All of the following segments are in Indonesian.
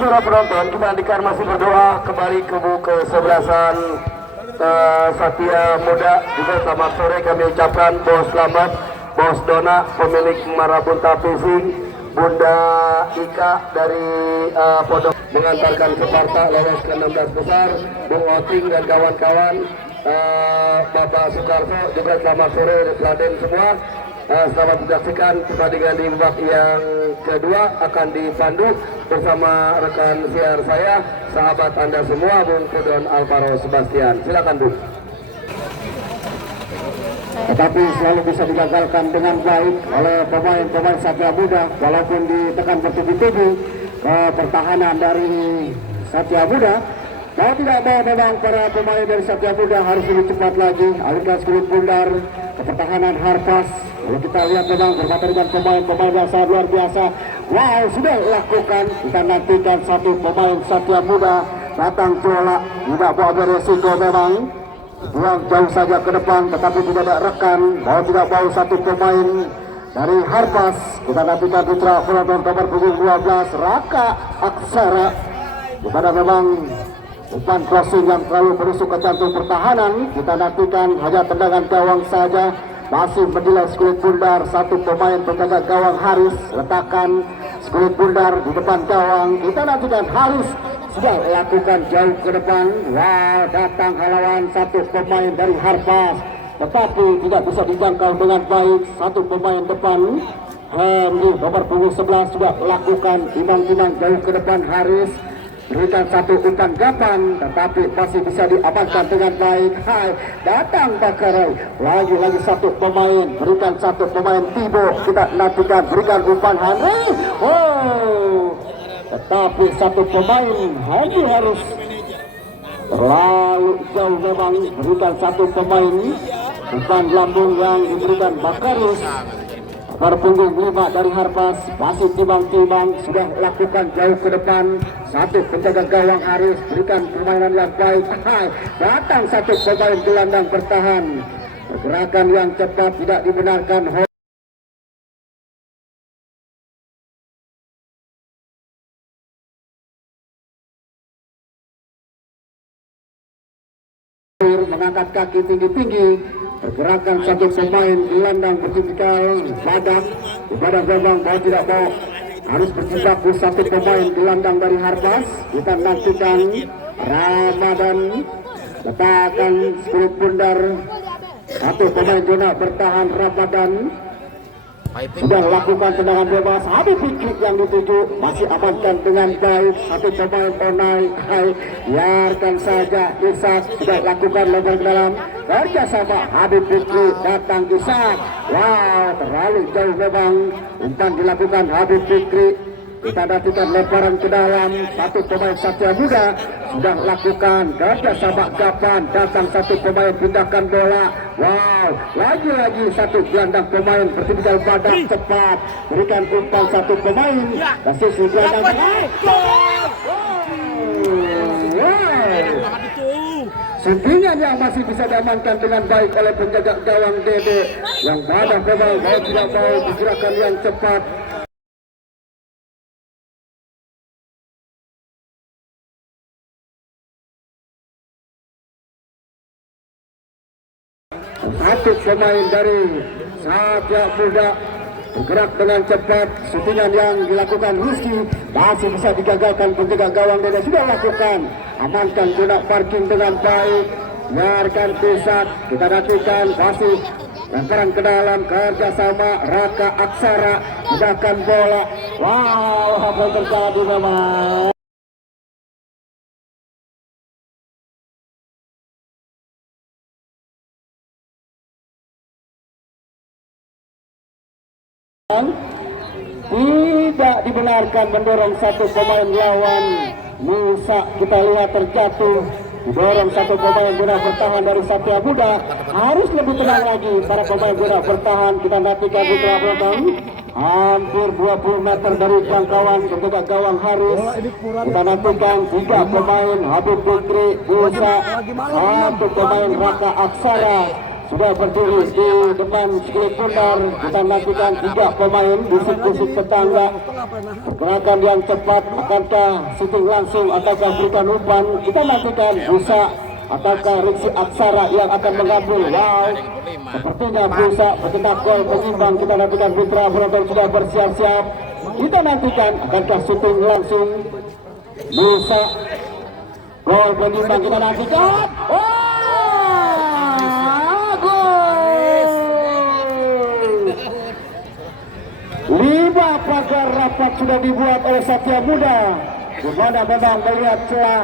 para penonton, kita Andikar masih berdoa kembali kubu kesebelasan Satya Muda. Juga selamat sore kami ucapkan Bos Selamat, Bos Dona, pemilik Marabunta Fishing, Bunda Ika dari Pondok mengantarkan Separta lolos ke 16 besar, Bung Oting dan kawan-kawan, Bapak Soekarno juga selamat sore Raden semua. Selamat menyaksikan pertandingan di babak yang kedua akan dipandu bersama rekan siar saya, sahabat Anda semua, Bung Kudon Alvaro Sebastian. Silakan Bung. Tetapi selalu bisa digagalkan dengan baik oleh pemain-pemain Satya Muda, walaupun ditekan bertubi-tubi ke pertahanan dari Satya Muda. Mau tidak mau memang para pemain dari Satya Muda harus lebih cepat lagi alihkan skuad pundar ke pertahanan Harpas. Kalau kita lihat memang bermata dengan pemain-pemain yang sangat luar biasa. Wow, sudah lakukan. Kita nantikan satu pemain Satya Muda datang cola, tidak bawa beresiko memang. Buang jauh saja ke depan, tetapi tidak ada rekan. Mau tidak mau satu pemain dari Harpas. Kita nantikan putra penonton nomor punggung 12 Raka Aksara. Kepada memang umpan crossing yang terlalu menusuk ke jantung pertahanan. Kita nantikan hanya tendangan gawang saja. Masih menilai skuad pundar satu pemain penjaga gawang Haris. Letakkan skuad pundar di depan gawang. Kita nantikan Haris sudah lakukan jauh ke depan. Wow, datang halangan satu pemain dari Harpas, tetapi tidak bisa dijangkau dengan baik. Satu pemain depan Henry nomor punggung 11 sudah lakukan timang-timang jauh ke depan. Haris berikan satu umpan gapan, tetapi masih bisa diamankan dengan baik. Hai, datang Bakarai, lagi satu pemain, berikan satu pemain Tibo. Kita nantikan berikan umpan Henry. Oh, tetapi satu pemain Henry harus terlalu jauh memang, berikan satu pemain umpan lambung yang diberikan Bakarius. Berpunggung 5 dari Harpas, masih timbang-timbang, sudah lakukan jauh ke depan. Satu penjaga gawang Haris, berikan permainan yang baik. Hai, datang satu pemain gelandang bertahan. Pergerakan yang cepat tidak dibenarkan. Mengangkat kaki tinggi-tinggi. Pergerakan satu pemain gelandang bertipikal badan. Kepada memang mau tidak mau harus berjibaku satu pemain gelandang dari Harpas. Kita nantikan Ramadan letakkan skuad pundar. Satu pemain zona bertahan Ramadan sudah lakukan tendangan bebas. Habib Fikri yang dituju masih amankan dengan baik. Satu pemain Onai, hai, biarkan saja. Isak sudah lakukan lempar ke dalam. Kerjasama Habib Fikri, datang Isak. Wow, terlalu jauh memang. Umpan dilakukan Habib Fikri. Kita nantikan lemparan ke dalam. Satu pemain Satya Muda sudah lakukan kerjasama gapan. Datang satu pemain pindahkan bola. Wow, lagi-lagi satu gelandang pemain bertipikal badan cepat. Berikan umpan satu pemain. Kasih si gelandang. Suntingan yang masih bisa diamankan dengan baik oleh penjaga gawang Dede. Yang badan memang mau tidak mau pergerakan yang cepat. Satu pemain dari Satya Muda bergerak dengan cepat. Shootingan yang dilakukan Rizky masih bisa digagalkan penjaga gawang Dede. Sudah lakukan, amankan zona parking dengan baik. Biarkan Pisak, kita nantikan masih lemparan ke dalam. Kerjasama Raka Aksara pindahkan bola. Wow, apa yang terjadi memang. Tidak dibenarkan mendorong satu pemain lawan. Musa kita lihat terjatuh. Didorong satu pemain guna bertahan dari Satya Muda. Harus lebih tenang lagi para pemain guna bertahan. Kita nantikan putra penonton. Hampir 20 meter dari jangkauan penjaga gawang Haris. Kita nantikan 3 pemain Habib Fikri, Musa, satu pemain Raka Aksara. sudah berdiri di depan skrit pundar. Kita nantikan 3 pemain bisik-bisik tetangga. Pergerakan yang cepat, akankah shooting langsung ataukah berikan umpan? Kita nantikan Busa ataukah Riksi Aksara yang akan mengambil. Wow, sepertinya Busa bercetak gol penyimbang. Kita nantikan Putra Brother sudah bersiap-siap. Kita nantikan akankah shooting langsung Busa gol penyimbang. Kita nantikan. Lima pagar rapat sudah dibuat oleh Satya Muda, di mana memang melihat celah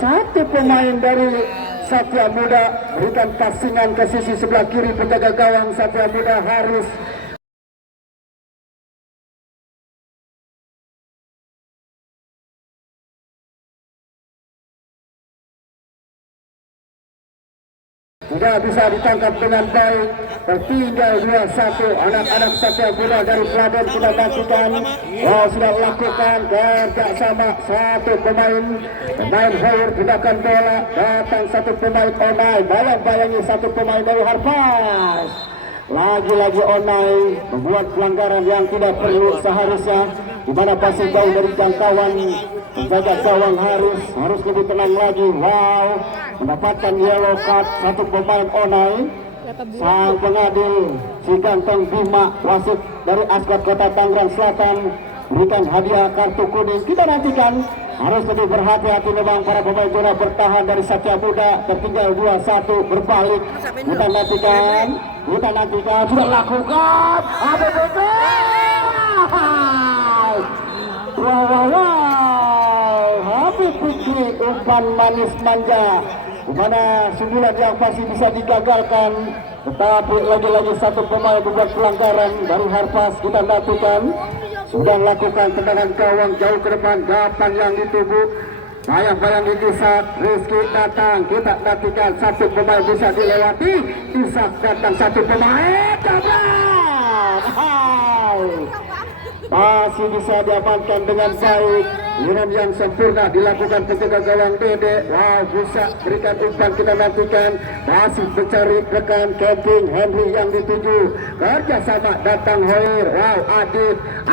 satu pemain dari Satya Muda berikan passingan ke sisi sebelah kiri penjaga gawang Satya Muda Haris. Sudah bisa ditangkap dengan baik. Tertinggal 2-1 anak-anak Satya Muda dari Kladen. Kita nantikan sudah lakukan kerja sama satu pemain Hoir gunakan bola, datang satu pemain Onai, bayangi satu pemain dari Harpas. Lagi-lagi Onai membuat pelanggaran yang tidak perlu seharusnya, di mana pasti jauh dari jangkauan penjaga gawang harus lebih tenang lagi. Wow, mendapatkan yellow card satu pemain Onai. Sang pengadil si Ganteng Bima, wasit dari Askat Kota Tangerang Selatan, berikan hadiah kartu kuning. Kita nantikan, harus lebih berhati-hati memang para pemain zona bertahan dari Satya Muda. Tertinggal 2-1 berbalik. Kita nantikan sudah lakukan ABBK. Wow, Habib Fikri umpan manis manja, dimana sembilan yang pasti bisa digagalkan, tetapi lagi-lagi satu pemain membuat pelanggaran dari Harpas. Kita nantikan, sudah lakukan tendangan gawang jauh ke depan, gapan yang ditubuh, bayang-bayang itu saat Rizky datang. Kita nantikan satu pemain bisa dilewati, bisa datang satu pemain masih bisa diamankan dengan baik. Liran yang sempurna dilakukan penjaga gawang Dede. Wow, bisa berikan umpan. Kita nantikan, masih mencari rekan camping Henry yang dituju. Kerja sama datang Hoir. Wow,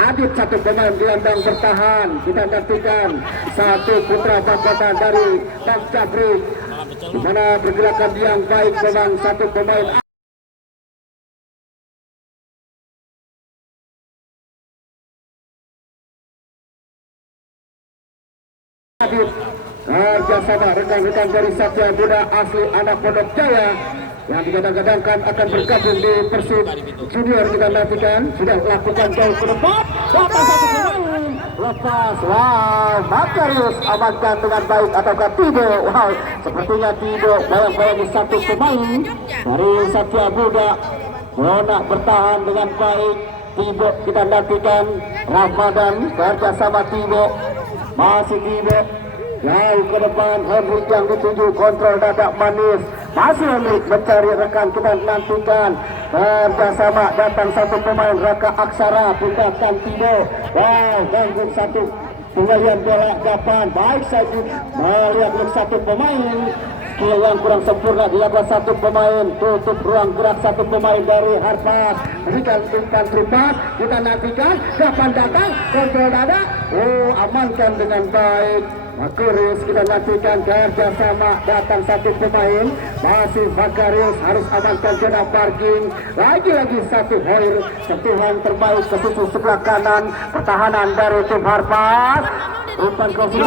Adit satu pemain gelandang bertahan. Kita nantikan satu putra bangkota dari Bang Cabri, di mana pergerakan yang baik memang satu pemain. Kerjasama rekan-rekan dari Satya Muda asli anak Pondok Jaya yang digadang-gadangkan akan bergabung di Persib Junior. Kita nantikan, sudah lakukan jauh ke depan, dapat satu pemain lepas. Wow, Makarius amankan dengan baik ataukah Tibo. Wow, sepertinya Tibo bayang-bayangi satu pemain dari Satya Muda. Bona bertahan dengan baik. Tibo kita nantikan, Ramadan kerjasama Tibo, masih Tibo jauh ke depan. Hendrik yang dituju, kontrol dadak manis, masih Hendrik mencari rekan. Kita nantikan kerjasama, datang satu pemain Raka Aksara, pindahkan Tibo. Wow, ganggu satu pengalian bola depan, baik saja melihat satu pemain. Skill yang kurang sempurna dilakukan satu pemain, tutup ruang gerak satu pemain dari Harpas. Berikan umpan terupas, kita nantikan kapan datang, kontrol dada, amankan dengan baik. Makarius kita nantikan kerjasama, datang satu pemain, masih Makarius harus amankan zona parking. Lagi-lagi satu Hoir, sentuhan terbaik ke sisi sebelah kanan, pertahanan dari tim Harpas. Umpan crossing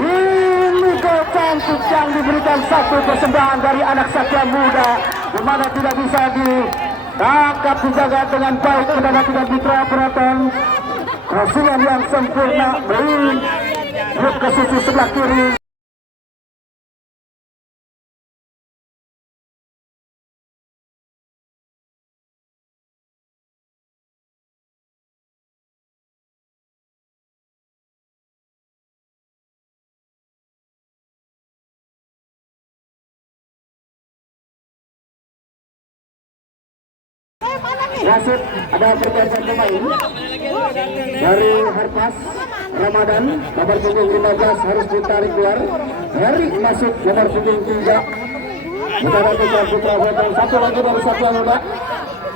ini gol cantik yang diberikan, satu persembahan dari anak Satya Muda, di mana tidak bisa ditangkap, dijaga dengan baik. Kita tidak Putra Proton, crossingan yang sempurna, beri ke sisi sebelah kiri. Wasit ada pergantian pemain. dari Harpas Ramadan nomor punggung 15 harus ditarik keluar. Heri masuk nomor punggung 3. Kita nantikan Putra Botol satu lagi dari Satya Muda.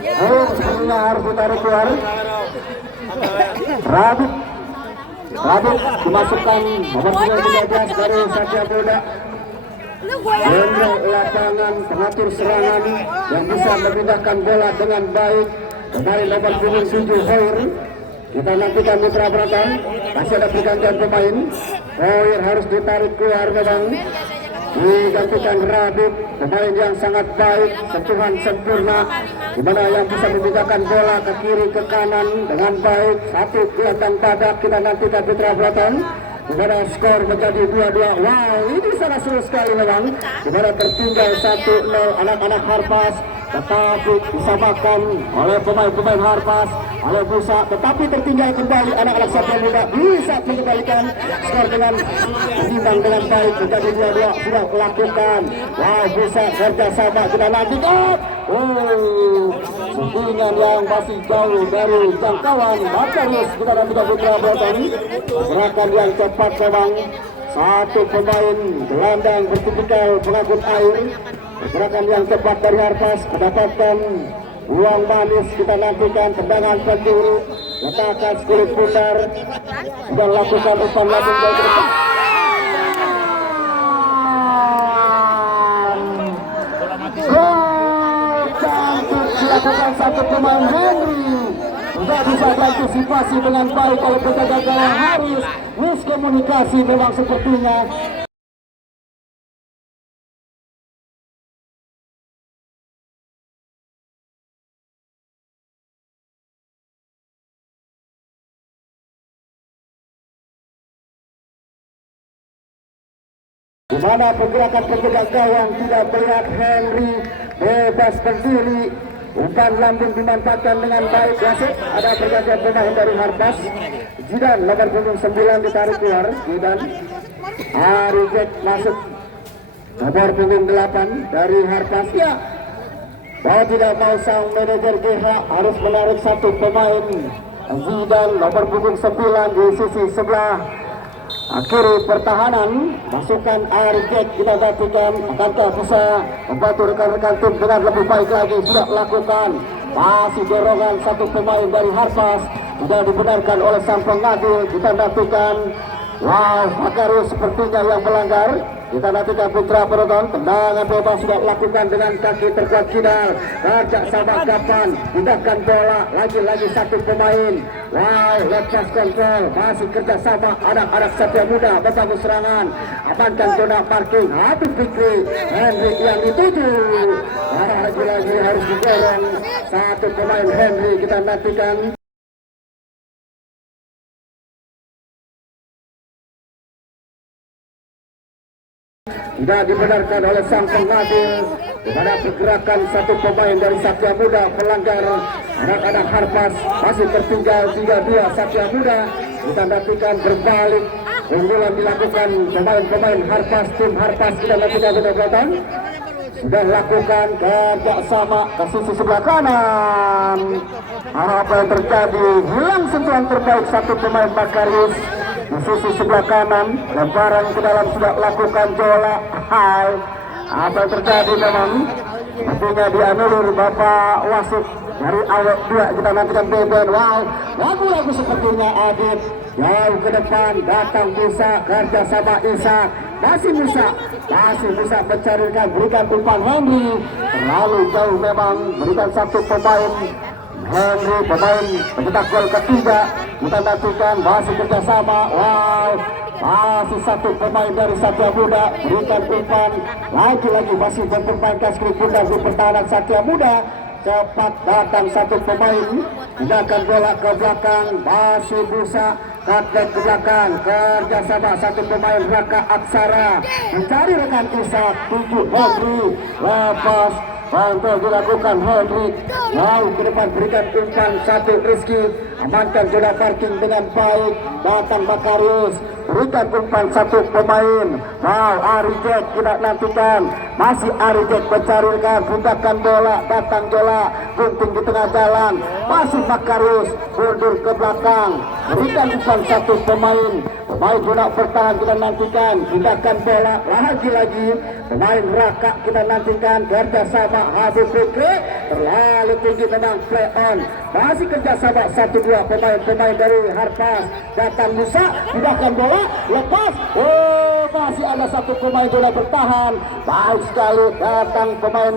Sepertinya harus ditarik keluar. Rabuk dimasukkan nomor punggung 13 dari Satya Muda. Jenderal lapangan pengatur serangan yang bisa memindahkan bola dengan baik. Pemain nomor punggung 7 Hoir. Kita nantikan Mitra Bratan. Masih ada pergantian pemain. Hoir harus ditarik keluar memang. Digantikan Rabuk, pemain yang sangat baik, sentuhan sempurna, di mana yang bisa memindahkan bola ke kiri ke kanan dengan baik. Satu kelihatan padat. Kita nantikan Mitra Bratan. Di mana skor menjadi 2-2. Wow, ini sangat seru sekali memang. Di mana tertinggal 1-0 anak-anak Harpas, tetapi disamakan oleh pemain-pemain Harpas oleh Busa, tetapi tertinggal kembali anak-anak Satya Muda bisa mengembalikan skor dengan berimbang dengan baik menjadi 2-2. Sudah lakukan. Wow, Busa kerjasama kita lanjutkan. Suntingan yang masih jauh dari jangkauan Makarius. Kita nantikan Putra Bratan. Gerakan yang cepat memang. Satu pemain gelandang bertipikal pengangkut air. Gerakan yang cepat dari Harpas mendapatkan uang manis. Kita nantikan tendangan penjuru, letakkan kulit putar dan lakukan umpan lambung dari depan. Gol cantik dilakukan satu pemain Henry. Sudah bisa diantisipasi dengan baik oleh penjaga gawang Haris. Miskomunikasi memang sepertinya. Di mana pergerakan penjaga gawang tidak melihat Henry bebas berdiri. Umpan lambung dimanfaatkan dengan baik. Wasit ada pergantian pemain dari Harpas. Jidan nomor punggung 9 ditarik keluar. Jidan Arijek masuk nomor punggung 8 dari Harpas. Ya, mau tidak mau sang manajer GH harus menarik satu pemain. Jidan nomor punggung 9 di sisi sebelah kiri pertahanan. Masukkan Arijek. Kita nantikan akankah bisa membantu rekan-rekan tim dengan lebih baik lagi. Sudah lakukan. Masih dorongan satu pemain dari Harpas. Sudah dibenarkan oleh sang pengadil. Kita nantikan. Wow, Makarius sepertinya yang melanggar. Kita nantikan Putra Penonton. Tendangan bebas sudah lakukan dengan kaki terkuat kidal. Rajak sama kapan. Pindahkan bola. Lagi-lagi satu pemain. Wow, lepas kontrol. Masih kerjasama anak-anak Satya Muda. Membangun serangan. Amankan zona parking. Habib Fikri. Henry yang dituju. Lagi-lagi harus didorong satu pemain Henry. Kita nantikan. Tidak dibenarkan oleh sang pengadil. Pada pergerakan satu pemain dari Satya Muda melanggar. Anak-anak Harpas masih tertinggal 3-2 Satya Muda. Kita nantikan berbalik. Unggulan dilakukan pemain-pemain Harpas. Tim Harpas kita nantikan benar-benar. Sudah lakukan kerja sama ke sisi sebelah kanan. Apa yang terjadi? Hilang sentuhan terbaik satu pemain Makarius. Di sisi sebelah kanan, lemparan ke dalam sudah lakukan Jola. Hai, apa yang terjadi memang? Artinya dianulir Bapak wasit dari awet 2. Kita nantikan Beben. Wow, lagu-lagu sepertinya Adit. Jauh ke depan, datang bisa kerja sama Ishak. Masih bisa mencarikan, berikan umpan Henry. Terlalu jauh memang, berikan satu pemain. Henry pemain pencetak gol ketiga. Kita nantikan masih kerjasama. Wow, masih satu pemain dari Satya Muda berikan umpan. Lagi-lagi masih mempermainkan skrip pundak di pertahanan Satya Muda. Cepat datang satu pemain, pindahkan bola ke belakang. Masih bisa Katlet ke belakang, kerjasama satu pemain Raka Aksara mencari rekan Ishak. 7 Henry lepas. Bantu dilakukan Henry. Lalu ke depan berikan umpan satu Rizky. Amankan zona parking dengan baik. Datang Makarius. berikan umpan satu pemain. Wow, Ari Jack kita nantikan, masih Ari Jack mencarikan, pundakan bola, datang bola, gunting di tengah jalan, masih Makarius mundur ke belakang, berikan umpan satu pemain. Pemain guna bertahan kita nantikan, tindakan bola lagi-lagi pemain Raka kita nantikan, kerjasama Habib Fikri terlalu tinggi, memang play on, masih kerjasama 1-2 pemain dari Harpas, datang Musa, tindakan bola lepas, masih ada satu pemain guna bertahan, baik sekali datang pemain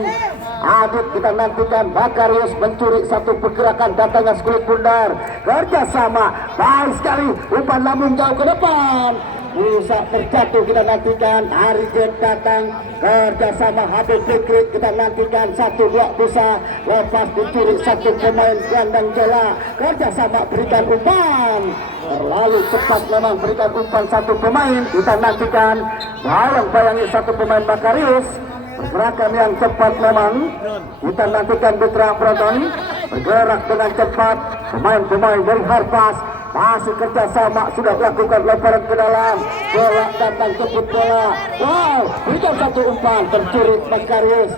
Habib kita nantikan, Makarius mencuri satu pergerakan, datangnya Skulit Bundar, kerjasama baik sekali, umpan lambung jauh ke depan, bisa terjatuh kita nantikan, Ari Jack datang, kerjasama Habib Fikri kita nantikan, 1-2 bisa lepas, dicuri satu pemain gelandang bola, kerjasama berikan umpan, terlalu cepat memang berikan umpan satu pemain kita nantikan, bayang-bayangi satu pemain Makarius, pergerakan yang cepat memang kita nantikan. Putra Proton bergerak dengan cepat, pemain-pemain dari Harpas masih kerjasama, sudah lakukan lemparan ke dalam, bola datang jemput bola, wow, berikan satu umpan, tercuri Makarius,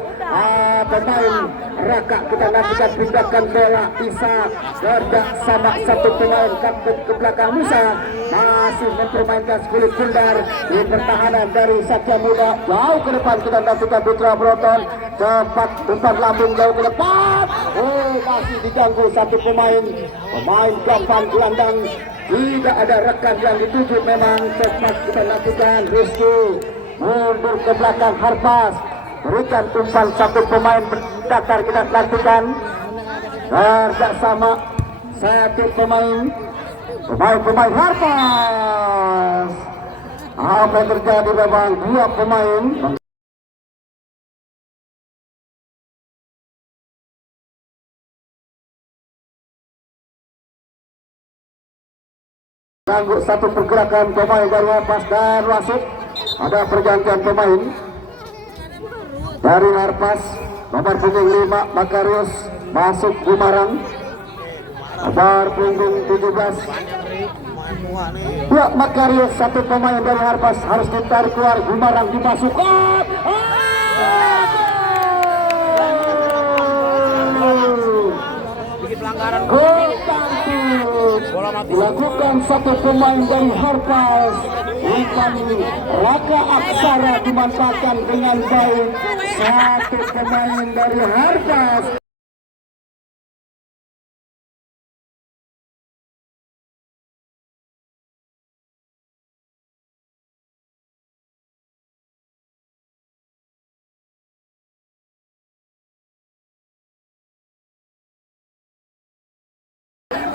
pemain Raka kita nantikan, pindahkan bola, Isa kerja sama satu pemain kapten ke belakang, Musa masih mempermainkan Skulit Bundar di pertahanan dari Satya Muda, jauh ke depan kita nantikan Putra Broton, cepat umpan lambung jauh ke depan, masih diganggu satu pemain gampang gelandang, tidak ada rekan yang dituju, memang cepat kita nantikan, Rizky mundur ke belakang Harpas, berikan umpan satu pemain datar kita nantikan, kerjasama satu pemain Harpas, apa yang terjadi memang dua pemain ganggu satu pergerakan pemain dari Harpas, dan wasit ada pergantian pemain dari Harpas, nomor punggung 5 Makarius masuk Gumarang, nomor punggung 17 ya Makarius, satu pemain dari Harpas harus ditarik keluar, Gumarang dimasukkan, dilakukan satu pemain dari Harpas, umpan Raka Aksara dimanfaatkan dengan baik, satu pemain dari Harpas.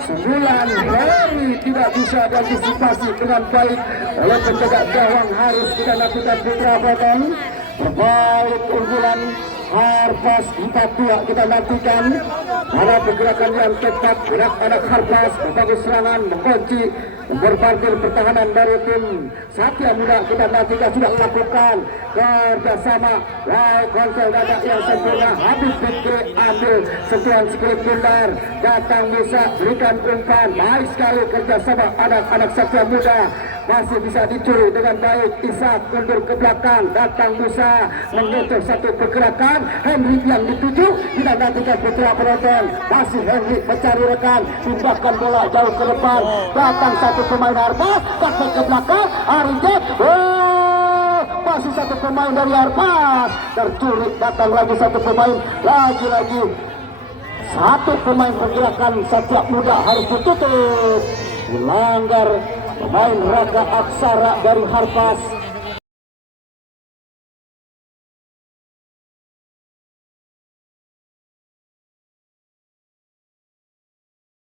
Sembilan Heri tidak bisa diantisipasi dengan baik oleh penjaga gawang, harus kita lakukan Putra Potong, berbalik unggulan Harpas 4-2 kita nantikan, ada pergerakan yang tepat, gerak anak Harpas, berbagai serangan mengunci berpartir pertahanan dari tim Satya Muda kita nantikan, sudah melakukan kerjasama, konsel dadak yang sempurna, Habib Fikri ambil sentuhan Skulit Bundar, datang Musa berikan umpan, baik sekali kerjasama anak-anak Satya Muda, masih bisa dicuri dengan baik, Ishak mundur ke belakang, datang Musa menutup satu pergerakan, Henry yang dituju, tidak nantikan Putra Penonton, masih Henry mencari rekan, pindahkan bola jauh ke depan, datang satu pemain Harpas, takut ke belakang, Arijek, masih satu pemain dari Harpas, tercuri, datang lagi satu pemain, lagi-lagi satu pemain pergerakan Satya Muda harus ditutup, dilanggar pemain Raka Aksara dari Harpas.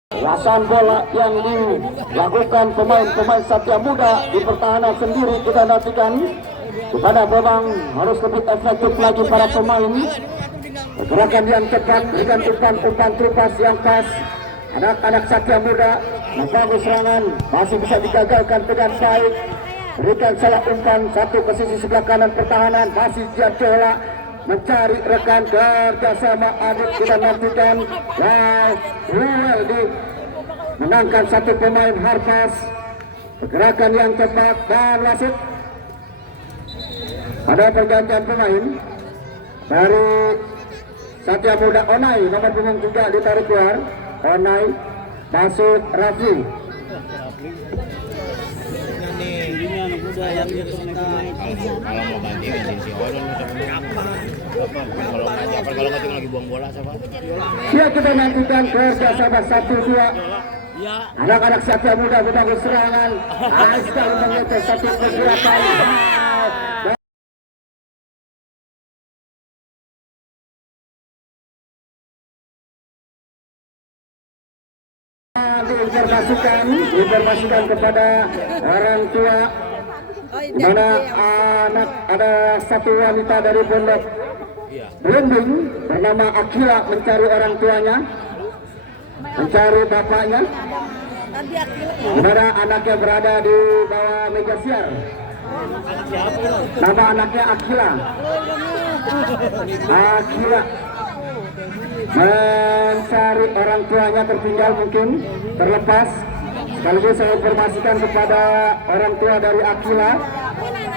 Belasan bola yang dilakukan pemain-pemain Satya Muda di pertahanan sendiri kita nantikan, kepada memang harus lebih efektif lagi para pemain. Gerakan yang cepat, berikan umpan trupas yang pas, anak-anak Satya Muda membangun serangan, masih bisa digagalkan dengan baik, berikan salah umpan satu ke sisi sebelah kanan pertahanan, masih Jacola mencari rekan, kerjasama Adit kita nantikan, Ruel menangkan satu pemain Harpas, pergerakan yang cepat dan wasit pada pergantian pemain dari Satya Muda. Onai nomor punggung 3 ditarik keluar. Onai masuk Rafli. Kalau mau ganti si Odon kalau nggak tinggal lagi buang bola siapa? Ya, kita nantikan kerjasama 1-2. Anak-anak Satya Muda berbagai serangan. Sekali mengetes satu pergerakan. Diinformasikan kepada orang tua di mana anak ada satu wanita dari Pondok Berunding bernama Akila mencari orang tuanya, mencari bapaknya, di mana anaknya berada di bawah meja siar. Nama anaknya Akila. Akila mencari orang tuanya tertinggal, mungkin terlepas. Sekaligus saya informasikan kepada orang tua dari Akila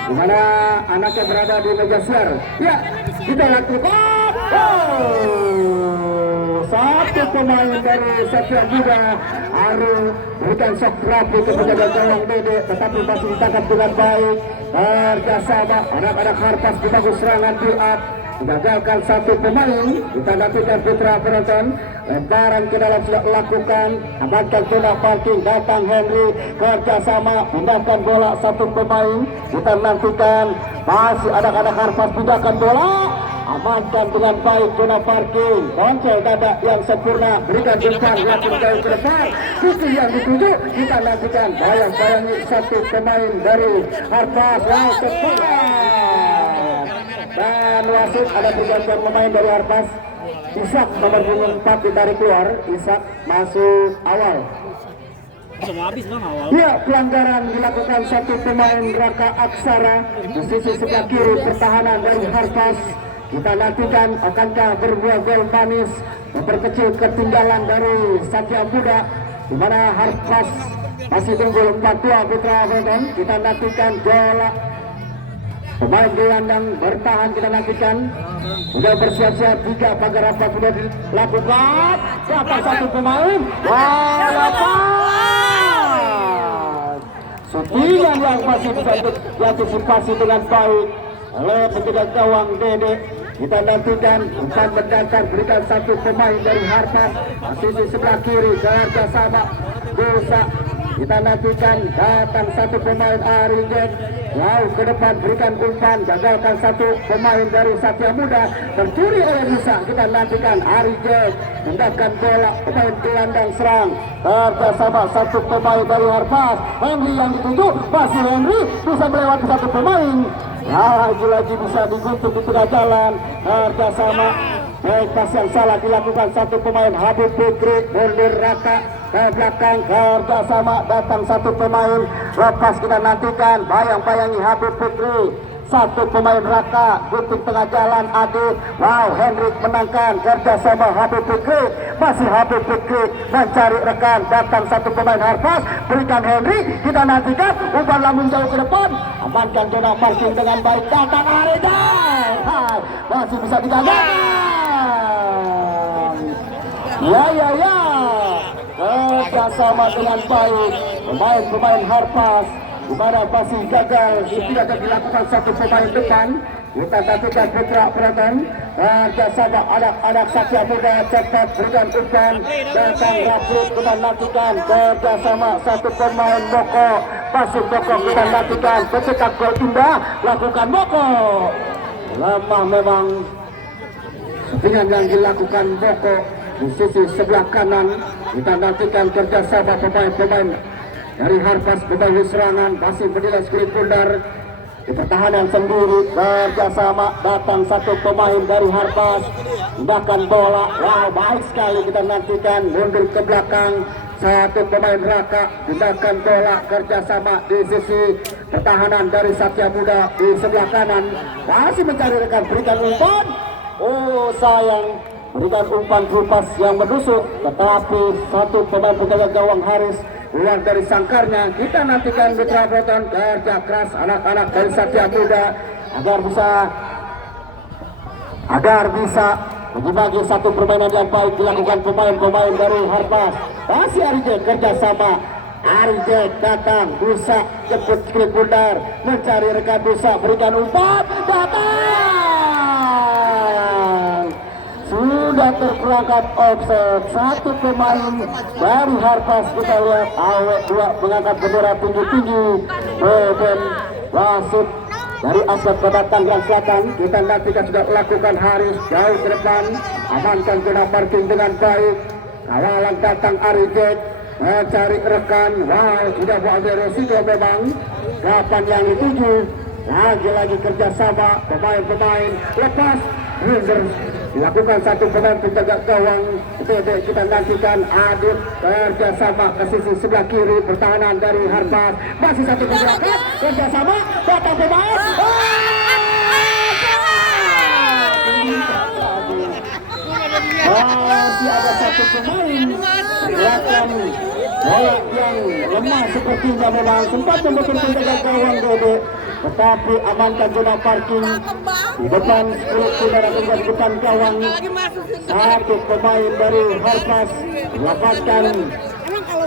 di mana anaknya berada di meja siar. Ya, kita lakukan. Satu pemain dari Satya Muda Aru berikan shock rapi kepada gawang Dede, tetapi masih ditangkap dengan baik. Kerjasama anak-anak Harpas di bagus serangan build up. Gagalkan satu pemain, kita nantikan putra penonton. Lemparan ke dalam sudah lakukan, amankan zona parking, datang Henry, kerjasama pindahkan bola satu pemain. Kita nantikan masih anak-anak Harpas pindahkan bola, amankan dengan baik zona parking. Kontrol dada yang sempurna, berikan depan, lakukan jauh ke depan. Titik yang dituju, kita nantikan bayang-bayangi satu pemain dari Harpas. Dan wasit ada pergantian pemain dari Harpas. Isak nomor punggung 4 ditarik keluar. Isak masuk awal. Ya, pelanggaran dilakukan satu pemain Raka Aksara di sisi sebelah kiri pertahanan dari Harpas. Kita nantikan akankah berbuah gol manis memperkecil ketinggalan dari Satya Muda, di mana Harpas masih unggul 4-2 putra penonton. Kita nantikan bola. Pemain gelandang bertahan kita nantikan. Sudah bersiap-siap 3 pagar apa sudah dilakukan. Dapat satu pemain. Shootingan yang masih bisa diantisipasi dengan baik oleh penjaga gawang Dede. Kita nantikan umpan mendatar, berikan satu pemain dari Harpas masih di sebelah kiri kerjasama Dosa. Kita nantikan datang satu pemain Arijet, jauh ke depan berikan umpan, gagalkan satu pemain dari Satya Muda, tercuri oleh Musa. Kita nantikan Arijet hendakkan bola, pemain gelandang serang kerjasama satu pemain dari Harpas. Henry yang dituju, masih Henry bisa melewati satu pemain. Lagi-lagi bisa digunting di tengah jalan kerjasama. Pas yang salah dilakukan satu pemain Habib Fikri, mundur Raka ke belakang kerjasama, datang satu pemain lepas. Kita nantikan bayang-bayangi Habib Fikri, satu pemain Raka gunting tengah jalan Adit. Wow, Hendrik menangkan kerjasama Habib Fikri, masih Habib Fikri mencari rekan, datang satu pemain Harpas, berikan Henry. Kita nantikan umpan lambung jauh ke depan, amankan zona parking dengan baik, datang Arijal, masih bisa digagalkan. Ya, kerjasama dengan baik pemain Harpas, di mana masih gagal, tidak dilakukan satu pemain depan. Kita nantikan putra penonton kerjasama anak-anak Satya Muda cepat berikan umpan, datang Rafli. Kita nantikan kerjasama satu pemain Boko, masuk Boko. Kita nantikan pencetak gol indah, lakukan Boko. Lemah memang dengan yang dilakukan Boko di sisi sebelah kanan. Kita nantikan kerjasama pemain-pemain dari Harpas, pemain serangan masih berdiri skrin pundar di pertahanan sendiri. Kerjasama datang satu pemain dari Harpas, tindakan bola. Wow, baik sekali. Kita nantikan mundur ke belakang satu pemain Raka, tindakan bola kerjasama di sisi pertahanan dari Satya Muda di sebelah kanan, masih mencari rekan, berikan umpan. Oh sayang, berikan umpan Rupas yang menusuk, tetapi satu pemain penjaga gawang Haris keluar dari sangkarnya. Kita nantikan Putra Proton, kerja keras anak-anak dari Satya Muda agar bisa bagi satu permainan yang baik dilakukan pemain-pemain dari Harpas. Masih Arijek kerjasama. Arijek datang, Busa jemput skrip bundar, mencari rekan Busa, berikan umpan, datang. Sudah terperangkap offset. Satu pemain dari Harpas, kita lihat awet dua mengangkat bendera tinggi-tinggi. Beben Wasit dari Asap Kota Tangerang Selatan. Kita nantikan sudah melakukan Haris jauh ke depan, amankan zona parking dengan baik. Kawalan datang Arijek mencari rekan. Wow, sudah buat resiko memang. Kapan yang dituju? Lagi-lagi kerjasama pemain-pemain. Lepas Windsor dilakukan satu pemain penjaga gawang. Kita nantikan Adit kerjasama ke sisi sebelah kiri. Pertahanan dari Harpas. Masih satu pergerakan kerjasama. Datang pemain. Masih ada satu pemain gerakan bola yang lemah sepertinya memang sempat membuat penjaga gawang Dede, tetapi amankan zona parking di depan 10 saudara menjadi depan gawang. Satu pemain dari Harpas mendapatkan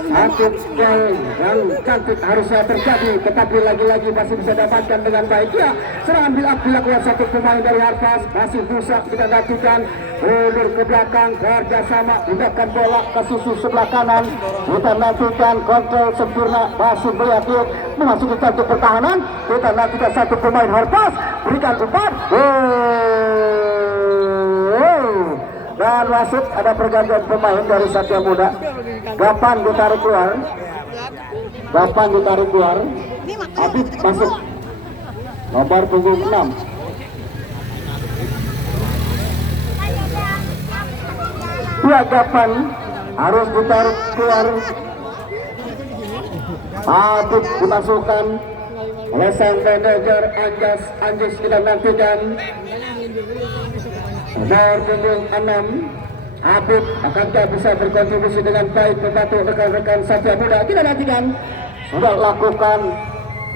satu gol yang cantik harusnya terjadi, tetapi lagi-lagi masih bisa dapatkan dengan baik. Ya, serangan build-up dilakukan satu pemain dari Harpas, masih Busa kita nantikan mundur ke belakang, kerjasama pindahkan bola ke sisi sebelah kanan. Kita nantikan kontrol sempurna, masih Beliakit memasuki satu pertahanan. Kita nantikan satu pemain Harpas berikan umpan. Dan wasit ada pergantian pemain dari Satya Muda. Gapan ditarik keluar. Habib masuk. Nomor punggung 6. Dua Gapan harus ditarik keluar. Habib dimasukkan oleh sang manajer Anjas kita nantikan. Nomor punggung 6 Habib akankah bisa berkontribusi dengan baik membantu rekan-rekan Satya Muda. Kita nantikan sudah lakukan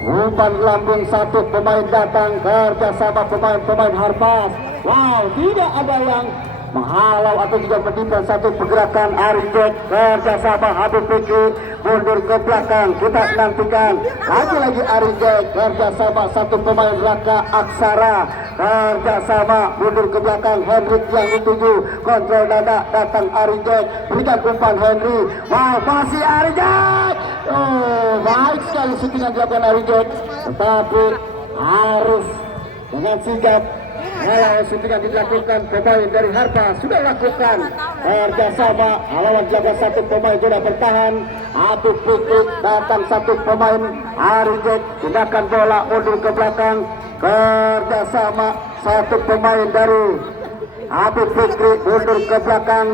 umpan lambung satu pemain datang kerjasama pemain Harpas. Wow, tidak ada yang menghalau atau juga menimbang satu pergerakan. Arijek kerjasama Habib Fikri mundur ke belakang. Kita nantikan lagi Arijek kerjasama satu pemain Raka Aksara kerjasama mundur ke belakang. Hendrik yang dituju kontrol dada datang Arijek berikan umpan Henry. Wow, masih Arijek. Oh, baik sekali syutingan dilakukan Arijek, tetapi harus dengan sigap. Kalau syutingan dilakukan pemain dari Harpas sudah lakukan kerjasama lawan jaga satu pemain sudah bertahan. Habib Fikri datang satu pemain Arijek tindakan bola mundur ke belakang kerjasama satu pemain dari Habib Fikri mundur ke belakang.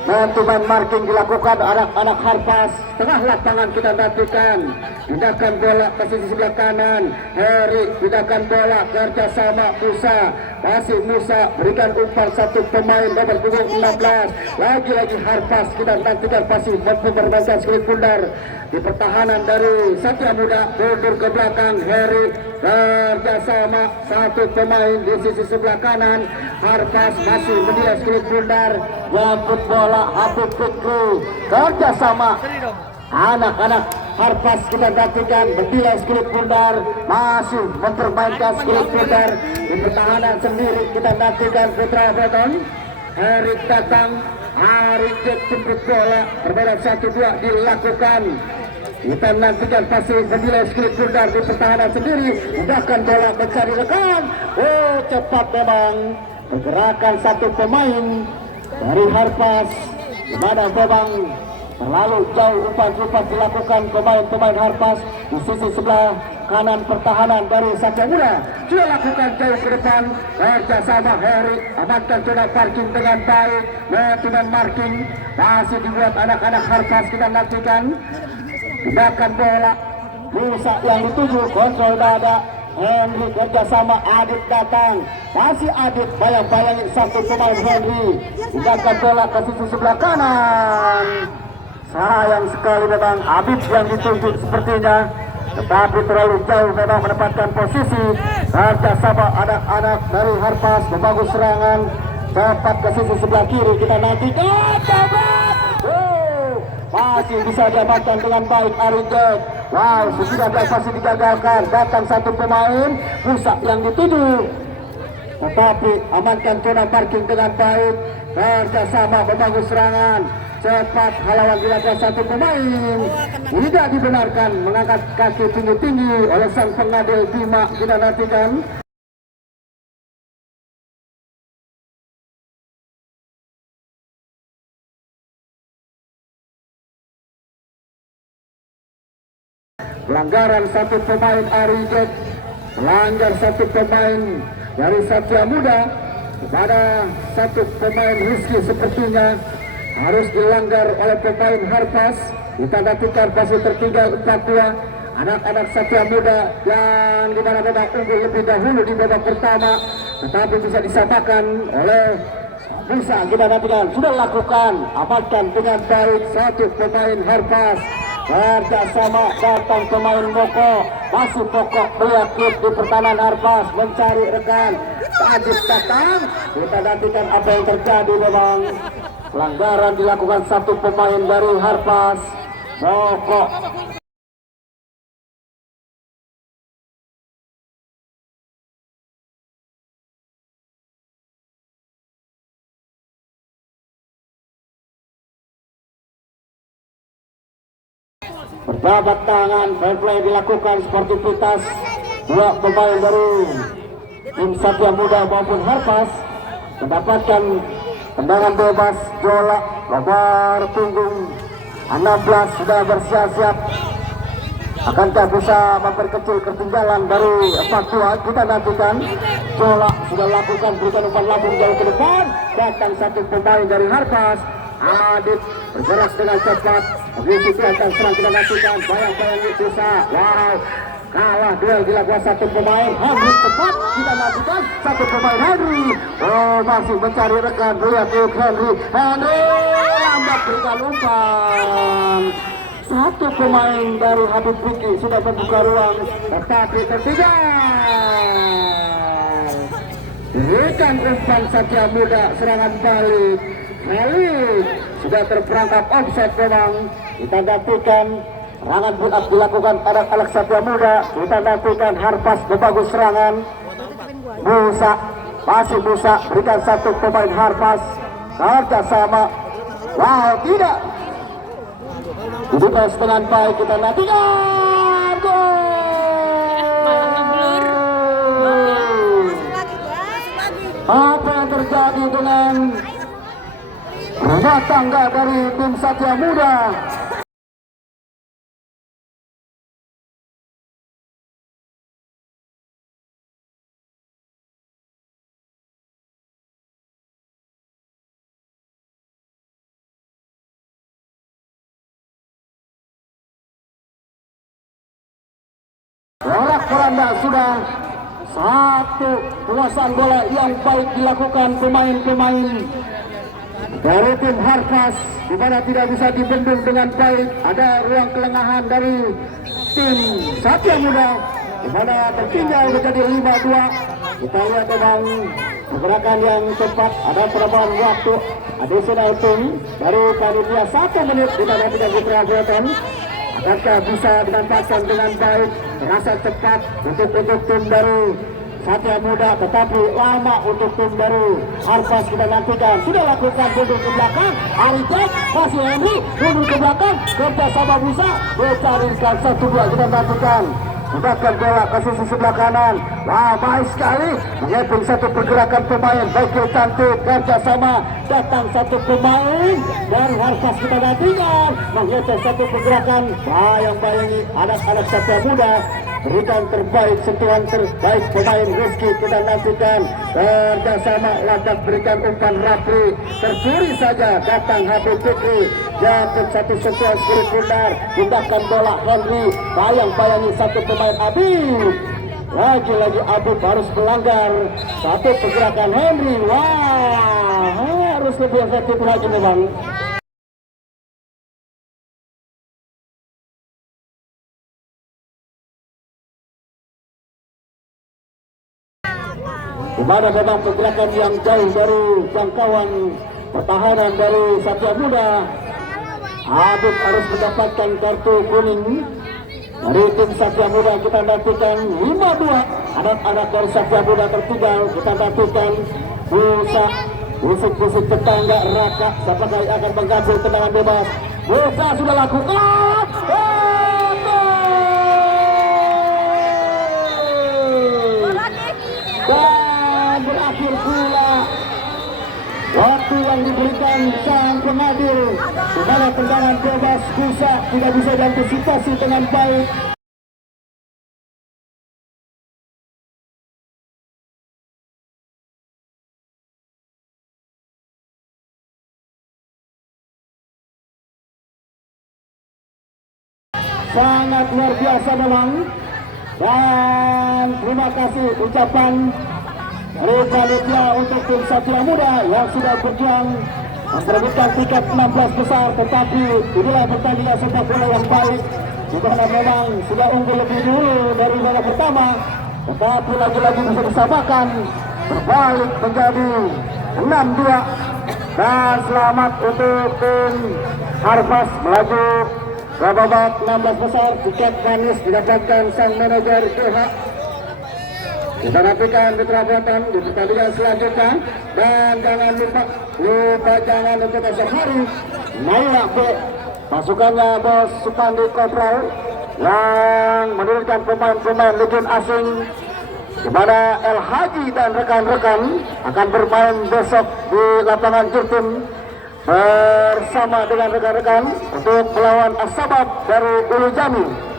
Man-to-man marking dilakukan anak-anak Harpas. Tengah lapangan kita nantikan tindakan bola ke sisi sebelah kanan. Heri tindakan bola kerjasama Musa. Masih Musa berikan umpan satu pemain nomor punggung 16. Lagi-lagi Harpas kita nantikan masih memperbanyak skrip bundar di pertahanan dari Satya Muda. Mundur ke belakang Heri kerjasama satu pemain di sisi sebelah kanan. Harpas masih menilai skrip bundar. Jemput bola Habib Fikri kerjasama anak-anak Harpas kita nantikan menilai skrip bundar, masih mempermainkan skrip bundar di pertahanan sendiri. Kita nantikan Putra Proton. Erik datang, Arijek jemput bola, perbedaan 1-2 dilakukan. Kita nantikan pasti menilai skrip bundar di pertahanan sendiri. Mudahkan bola mencari rekan. Oh, cepat memang pergerakan satu pemain dari Harpas, di mana memang terlalu jauh umpan-umpan dilakukan pemain Harpas di sisi sebelah kanan pertahanan dari Satya Muda. Sudah lakukan jauh ke depan kerjasama Heri, amankan zona parking dengan baik. Man-to-man marking masih dibuat anak-anak Harpas. Kita nantikan tindakan bola Musa yang dituju kontrol dada. Henry kerjasama Adit datang, masih Adit bayang-bayangin satu pemain Henry tindakan bola ke sisi sebelah kanan. Sayang sekali memang Habib yang ditunjuk sepertinya, tetapi terlalu jauh memang menempatkan posisi. Raja Sabah anak-anak dari Harpas membangun serangan tepat ke sisi sebelah kiri. Kita nantikan masih bisa diamankan dengan baik Arijek. Wow, sudah pasti digagalkan. Datang satu pemain Musa yang dituju, tetapi amankan zona parking dengan baik. Kerjasama membangun serangan cepat, halangan dilakukan satu pemain. Tidak dibenarkan mengangkat kaki tinggi-tinggi oleh sang pengadil Bima. Kita nantikan. Pelanggaran satu pemain Arijek, melanggar satu pemain dari Satya Muda kepada satu pemain Rizky, sepertinya harus dilanggar oleh pemain Harpas. Kita nantikan pasti tertinggal 4-2 anak-anak Satya Muda yang dimana memang unggul lebih dahulu di babak pertama, tetapi bisa disamakan oleh bisa. Kita nantikan sudah lakukan, amankan dengan baik satu pemain Harpas. Kerjasama datang pemain Moko, masih pokok melihat klub di pertahanan Harpas mencari rekan. Adit datang, kita nantikan apa yang terjadi. Memang pelanggaran dilakukan satu pemain dari Harpas, Moko. Berjabat tangan, fair play dilakukan, sportivitas dua pemain dari tim Satya Muda maupun Harpas mendapatkan tendangan bebas. Jola nomor punggung 16 sudah bersiap-siap, akankah bisa memperkecil ketinggalan dari 4-2. Kita nantikan. Jola sudah lakukan, berikan umpan lambung jauh ke depan, datang satu pemain dari Harpas. Adit bergerak dengan cepat, Rizky akan serang. Kita nantikan, bayang-bayang bisa. Wow, kalah duel dilakukan satu pemain. Henry cepat, kita nantikan satu pemain Henry. Oh, masih mencari rekan. Lihat Henry lambat berikan umpan. Satu pemain dari Habib Vicky sudah membuka ruang, tetapi tertinggal. Berikan umpan Satya Muda, serangan balik. Khalid sudah terperangkap offside memang. Kita nantikan serangan build up dilakukan anak-anak Satya Muda. Kita nantikan Harpas membangun serangan. Musa, masih Musa, berikan satu pemain Harpas. Kerjasama. Wow, tidak dibuka dengan baik. Kita nantikan gol. Apa yang terjadi dengan rumah tangga dari tim Satya Muda? Porak-poranda sudah satu penguasaan bola yang baik dilakukan pemain-pemain dari tim Harpas, di mana tidak bisa dibendung dengan baik. Ada ruang kelengahan dari tim Satya Muda, di mana tertinggal menjadi 5-2. Kita lihat memang pergerakan yang cepat, ada perubahan waktu additional time dari panitia 1 menit. Kita lihat tidak diperhatikan, akankah bisa dimanfaatkan dengan baik. Terasa cepat untuk tim dari Satya Muda, tetapi lama untuk tim dari Harpas. Kita nantikan, sudah lakukan mundur ke belakang. Arijek, masih Henry, mundur ke belakang. Kerjasama bisa mencarikan 1-2. Kita nantikan, mendapatkan bola ke sisi sebelah kanan. Wah, baik sekali mengepung satu pergerakan pemain. Baik cantik, kerjasama datang satu pemain dari Harpas. Kita nantikan mengepung satu pergerakan. Bayang-bayangi anak-anak Satya Muda, berikan terbaik, sentuhan terbaik pemain Rizky. Kita nantikan kerjasama, lantas berikan umpan Rapri, tercuri saja datang Habib Fikri, jatuh satu sentuhan kiri pundar, pindahkan bola Henry. Bayang-bayangi satu pemain Habib, lagi-lagi Habib harus melanggar satu pergerakan Henry. Wah, harus lebih efektif lagi memang. mana memang pergerakan yang jauh dari jangkauan pertahanan dari Satya Muda. Habib harus mendapatkan kartu kuning dari tim Satya Muda. Kita nantikan 5-2 anak-anak dari Satya Muda tertinggal. Kita nantikan Musa busik-busik tetangga Raka apakah akan mengambil tendangan bebas. Musa sudah lakukan dan berakhir pula waktu yang diberikan sang pengadil, di mana tendangan bebas Musa tidak bisa diantisipasi dengan baik. Sangat luar biasa memang, dan terima kasih ucapan dari panitia untuk tim Satya Muda yang sudah berjuang menerbitkan tiket 16 besar. Tetapi inilah pertandingan sepak bola yang baik, di mana memang sudah unggul lebih dulu dari babak pertama, tetapi lagi-lagi bisa disamakan, berbalik menjadi 6-2. Dan selamat untuk tim Harvas melaju ke babak 16 besar. Tiket manis didapatkan sang manajer GH. Kita nantikan di perabotan di pertandingan selanjutnya. Dan jangan lupa jangan untuk esok hari Naila B, pasukannya Bos Supandi Kopral yang menurunkan pemain-pemain legend asing, di mana El Haji dan rekan-rekan akan bermain besok di lapangan Jurtim bersama dengan rekan-rekan untuk melawan As-Sabab dari Ulu Jami.